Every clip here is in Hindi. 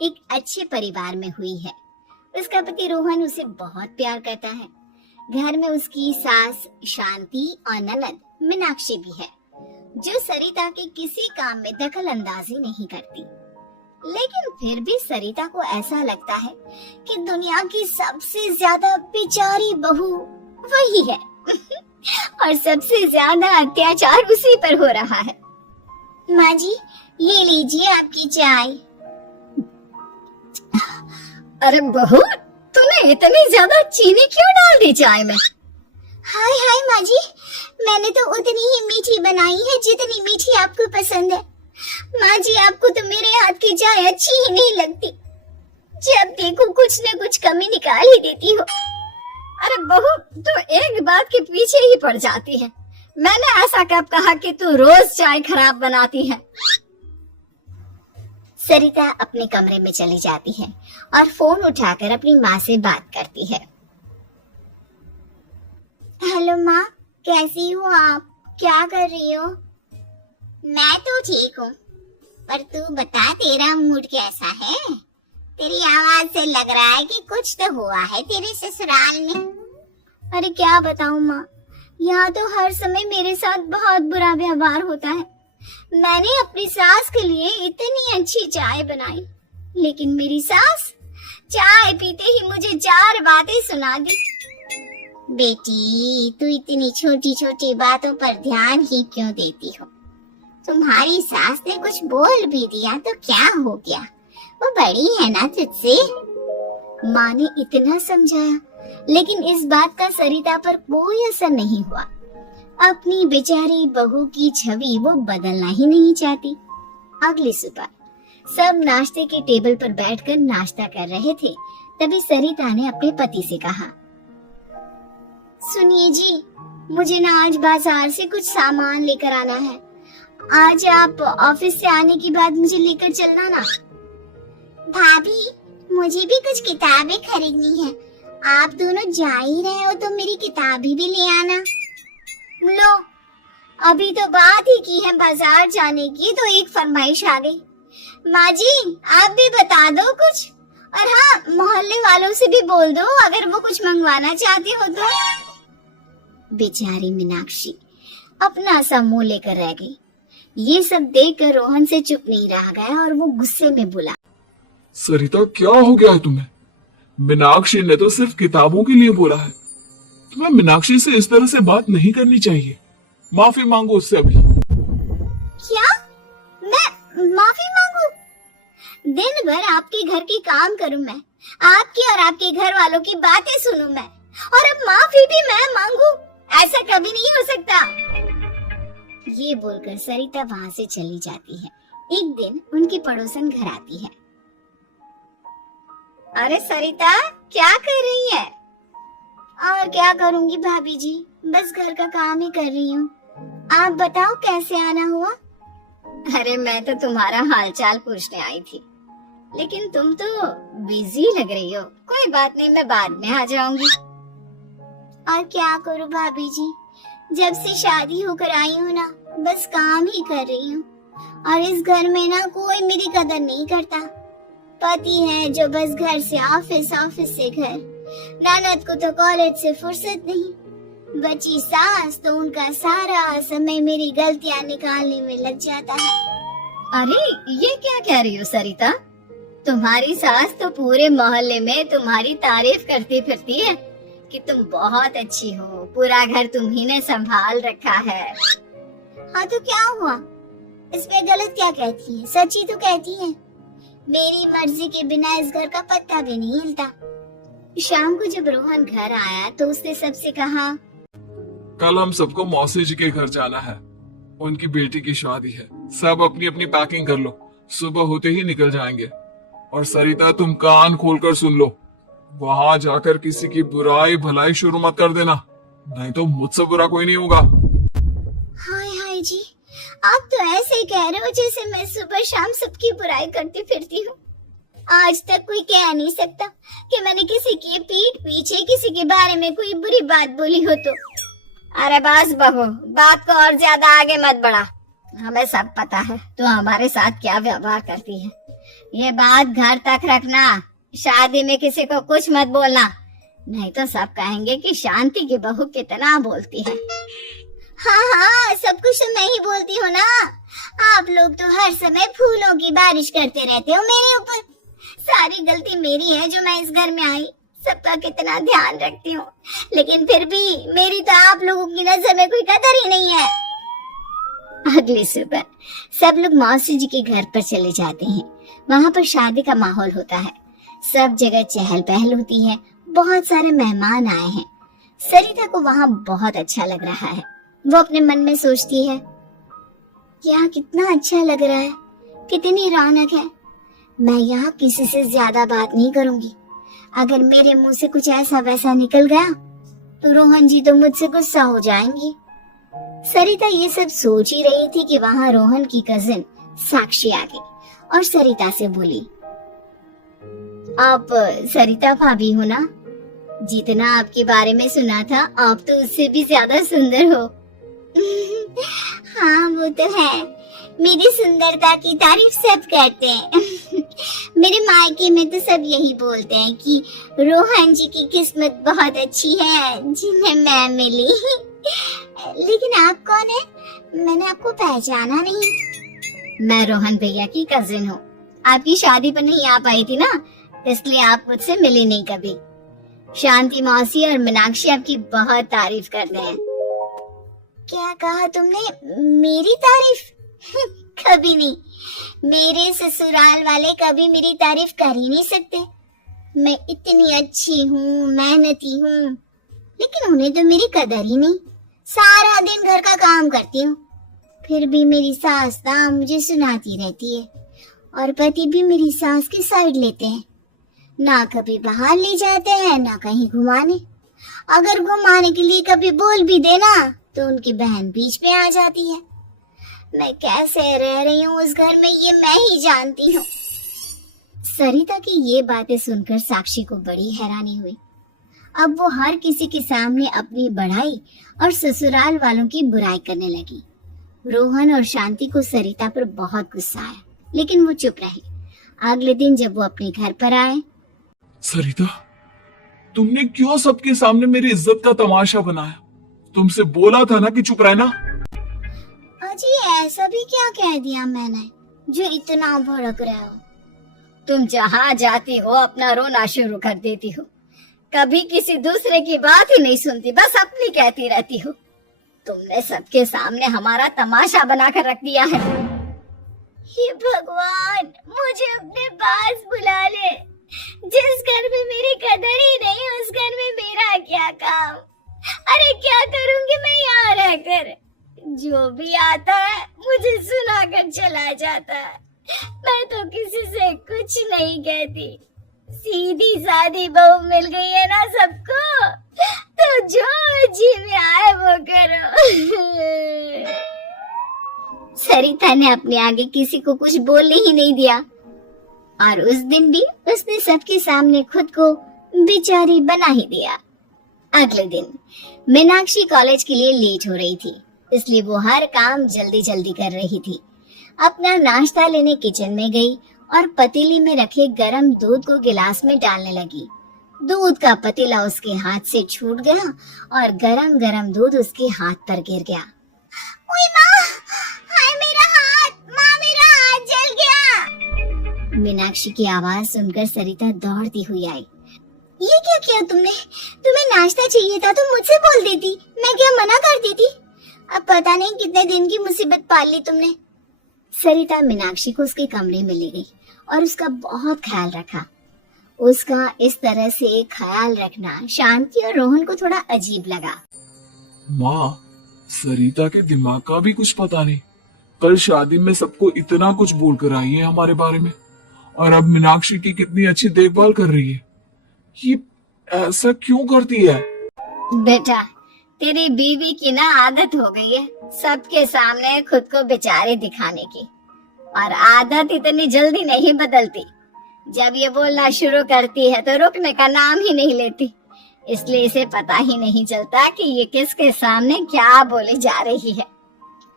एक अच्छे परिवार में हुई है। उसका पति रोहन उसे बहुत प्यार करता है। घर में उसकी सास शांति और ननद मीनाक्षी भी है, जो सरिता के किसी काम में दखल अंदाजी नहीं करती। लेकिन फिर भी सरिता को ऐसा लगता है कि दुनिया की सबसे ज्यादा बेचारी बहू वही है और सबसे ज्यादा अत्याचार उसी पर हो रहा है। माँ जी, ये लीजिए आपकी चाय। अरे बहू, तूने इतनी ज्यादा चीनी क्यों डाल दी चाय में? हाय हाय माँ जी, मैंने तो उतनी ही मीठी बनाई है जितनी मीठी आपको पसंद है। माँ जी, आपको तो मेरे हाथ की चाय अच्छी ही नहीं लगती। जब देखो कुछ न कुछ कमी निकाल ही देती हो। अरे बहू, तू एक बात के पीछे ही पड़ जाती है। मैंने ऐसा कब कहा कि तू रोज चाय खराब बनाती है? सरिता अपने कमरे में चली जाती है और फोन उठाकर अपनी माँ से बात करती है। हेलो माँ, कैसी हो आप? क्या कर रही हो? मैं तो ठीक हूँ, पर तू बता, तेरा मूड कैसा है? तेरी आवाज से लग रहा है कि कुछ तो हुआ है तेरे ससुराल में। अरे क्या बताऊँ माँ, यहाँ तो हर समय मेरे साथ बहुत बुरा व्यवहार होता है। मैंने अपनी सास के लिए इतनी अच्छी चाय बनाई, लेकिन मेरी सास चाय पीते ही मुझे 4 बातें सुना दी। बेटी, तू इतनी छोटी छोटी बातों पर ध्यान ही क्यों देती हो? तुम्हारी सास ने कुछ बोल भी दिया तो क्या हो गया, वो बड़ी है ना तुझसे। माँ ने इतना समझाया, लेकिन इस बात का सरिता पर कोई असर नहीं हुआ। अपनी बेचारी बहू की छवि वो बदलना ही नहीं चाहती। अगली सुबह सब नाश्ते के टेबल पर बैठकर नाश्ता कर रहे थे, तभी सरिता ने अपने पति से कहा, सुनिए जी, मुझे ना आज बाजार से कुछ सामान लेकर आना है। आज आप ऑफिस से आने के बाद मुझे लेकर चलना ना। भाभी, मुझे भी कुछ किताबें खरीदनी है। आप दोनों जा ही रहे हो तो मेरी किताबें भी ले आना। लो, अभी तो बात ही की है बाजार जाने की, तो एक फरमाइश आ गई। माँ जी, आप भी बता दो कुछ, और हाँ, मोहल्ले वालों से भी बोल दो अगर वो कुछ मंगवाना चाहती हो तो। बेचारी मीनाक्षी अपना सा मुंह लेकर रह गई। ये सब देखकर रोहन से चुप नहीं रह गया और वो गुस्से में बोला, सरिता, क्या हो गया है तुम्हें? मीनाक्षी ने तो सिर्फ किताबों के लिए बोला है। तुम्हें मीनाक्षी से इस तरह से बात नहीं करनी चाहिए। माफी मांगो उससे अभी। क्या? मैं माफी मांगू? दिन भर आपके घर के काम करूं मैं, आपकी और आपके घर वालों की बातें सुनूं मैं, और अब माफी भी मैं मांगू? ऐसा कभी नहीं हो सकता। ये बोलकर सरिता वहां से चली जाती है। एक दिन उनकी पड़ोसन घर आती है। अरे सरिता, क्या कर रही है? और क्या करूंगी भाभी जी, बस घर का काम ही कर रही हूँ। आप बताओ कैसे आना हुआ? अरे मैं तो तुम्हारा हालचाल पूछने आई थी, लेकिन तुम तो बिजी लग रही हो। कोई बात नहीं, मैं बाद में आ जाऊंगी। और क्या करूँ भाभी जी, जब से शादी होकर आई हूँ ना, बस काम ही कर रही हूँ, और इस घर में ना कोई मेरी कदर नहीं करता। पति है जो बस घर से ऑफिस, ऑफिस से घर। ननद को तो कॉलेज से फुर्सत नहीं। बची सास तो उनका सारा समय मेरी गलतियाँ निकालने में लग जाता है। अरे ये क्या कह रही हो सरिता? तुम्हारी सास तो पूरे मोहल्ले में तुम्हारी तारीफ करती फिरती है कि तुम बहुत अच्छी हो, पूरा घर तुम्ही ने संभाल रखा है। हाँ तो क्या हुआ, इसमें गलत क्या कहती है? सच्ची तो कहती है। मेरी मर्जी के बिना इस घर का पत्ता भी नहीं हिलता। शाम को जब रोहन घर आया तो उसने सबसे कहा, कल हम सबको मौसी जी के घर जाना है। उनकी बेटी की शादी है। सब अपनी अपनी पैकिंग कर लो, सुबह होते ही निकल जाएंगे। और सरिता, तुम कान खोलकर सुन लो, वहां जाकर किसी की बुराई भलाई शुरू मत कर देना, नहीं तो मुझसे बुरा कोई नहीं होगा। हाय हाय जी, आप तो ऐसे कह रहे हो जैसे मैं सुबह शाम सबकी बुराई करती फिरती हूँ। आज तक कोई कह नहीं सकता कि मैंने किसी की पीठ पीछे किसी के बारे में कोई बुरी बात बोली हो तो। अरे बस बहू, बात को और ज्यादा आगे मत बढ़ा। हमें सब पता है तो हमारे साथ क्या व्यवहार करती है। ये बात घर तक रखना, शादी में किसी को कुछ मत बोलना, नहीं तो सब कहेंगे कि शांति की बहू कितना बोलती है। हाँ हाँ, सब कुछ तो मैं ही बोलती हूँ ना। आप लोग तो हर समय फूलों की बारिश करते रहते हो मेरे ऊपर। सारी गलती मेरी है जो मैं इस घर में आई, सबका कितना ध्यान रखती हूँ, लेकिन फिर भी मेरी तो आप लोगों की नजर में कोई कदर ही नहीं है। अगली सुबह सब लोग मौसी जी के घर पर चले जाते हैं। वहाँ पर शादी का माहौल होता है, सब जगह चहल पहल होती है, बहुत सारे मेहमान आए हैं। सरिता को वहाँ बहुत अच्छा लग रहा है। वो अपने मन में सोचती है, यहाँ कितना अच्छा लग रहा है, कितनी रौनक है। मैं यहाँ किसी से ज्यादा बात नहीं करूंगी। अगर मेरे मुंह से कुछ ऐसा वैसा निकल गया तो रोहन जी तो मुझसे गुस्सा हो जाएंगी। सरिता ये सब सोच ही रही थी कि वहाँ रोहन की कजिन साक्षी आ गई और सरिता से बोली, आप सरिता भाभी हो ना? जितना आपके बारे में सुना था, आप तो उससे भी ज्यादा सुंदर हो। हाँ वो तो है, मेरी सुंदरता की तारीफ सब करते हैं। मेरे मायके में तो सब यही बोलते हैं कि रोहन जी की किस्मत बहुत अच्छी है जिन्हें मैं मिली। लेकिन आप कौन है? मैंने आपको पहचाना नहीं। मैं रोहन भैया की कजिन हूँ। आपकी शादी पर नहीं आ पाई थी ना, इसलिए आप मुझसे मिले नहीं कभी। शांति मौसी और मीनाक्षी आपकी बहुत तारीफ करते हैं। क्या कहा तुमने? मेरी तारीफ? कभी नहीं। मेरे ससुराल वाले कभी मेरी तारीफ कर ही नहीं सकते। मैं इतनी अच्छी हूँ, मेहनती हूँ, लेकिन उन्हें तो मेरी कदर ही नहीं। सारा दिन घर का काम करती हूँ, फिर भी मेरी सास ना मुझे सुनाती रहती है, और पति भी मेरी सास की साइड लेते हैं। ना कभी बाहर ले जाते हैं, ना कहीं घुमाने। अगर घुमाने के लिए कभी बोल भी देना तो उनकी बहन बीच में आ जाती है। मैं कैसे रह रही हूँ उस घर में, ये मैं ही जानती हूँ। सरिता की ये बातें सुनकर साक्षी को बड़ी हैरानी हुई। अब वो हर किसी के सामने अपनी बढ़ाई और ससुराल वालों की बुराई करने लगी। रोहन और शांति को सरिता पर बहुत गुस्सा आया, लेकिन वो चुप रहे। अगले दिन जब वो अपने घर पर आए, सरिता, तुमने क्यों सबके सामने मेरी इज्जत का तमाशा बनाया? तुमसे बोला था ना कि चुप रहना। अजी ऐसा भी क्या कह दिया मैंने जो इतना भड़क रहे हो? तुम जहाँ जाती हो अपना रोना शुरू कर देती हो, कभी किसी दूसरे की बात ही नहीं सुनती, बस अपनी कहती रहती हो। तुमने सबके सामने हमारा तमाशा बनाकर रख दिया है। हे भगवान, मुझे अपने पास बुला ले। जिस घर में मेरी कदर ही नहीं, उस घर में मेरा क्या काम? अरे क्या करूंगी मैं यहाँ रहकर? जो भी आता है मुझे सुनाकर चला जाता है। मैं तो किसी से कुछ नहीं कहती। सीधी सादी बहू मिल गई है ना सबको, तो जो जी में आए वो करो। सरिता ने अपने आगे किसी को कुछ बोलने ही नहीं दिया, और उस दिन भी उसने सबके सामने खुद को बेचारी बना ही दिया। अगले दिन मीनाक्षी कॉलेज के लिए लेट हो रही थी, इसलिए वो हर काम जल्दी जल्दी कर रही थी। अपना नाश्ता लेने किचन में गई और पतीली में रखे गरम दूध को गिलास में डालने लगी। दूध का पतीला उसके हाथ से छूट गया और गरम गरम दूध उसके हाथ पर गिर गया। ओए माँ, हाय मेरा हाथ, माँ मेरा हाथ जल गया। मीनाक्षी की आवाज सुनकर सरिता दौड़ती हुई आई। ये क्या किया तुमने? तुम्हें नाश्ता चाहिए था तो मुझसे बोल देती, मैं क्या मना करती थी? अब पता नहीं कितने दिन की मुसीबत पाल ली तुमने। सरिता मीनाक्षी को उसके कमरे में ले गई और उसका बहुत ख्याल रखा। उसका इस तरह से ख्याल रखना शांति और रोहन को थोड़ा अजीब लगा। माँ, सरिता के दिमाग का भी कुछ पता नहीं। कल शादी में सबको इतना कुछ बोल कर आई है हमारे बारे में, और अब मीनाक्षी की कितनी अच्छी देखभाल कर रही है। ये ऐसा क्यों करती है? बेटा, तेरी बीवी की ना आदत हो गई है सबके सामने खुद को बेचारे दिखाने की, और आदत इतनी जल्दी नहीं बदलती। जब ये बोलना शुरू करती है तो रुकने का नाम ही नहीं लेती, इसलिए इसे पता ही नहीं चलता कि ये किसके सामने क्या बोली जा रही है।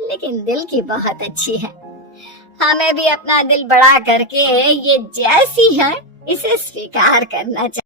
लेकिन दिल की बहुत अच्छी है। हमें भी अपना दिल बड़ा करके ये जैसी है इसे स्वीकार करना चाहिए।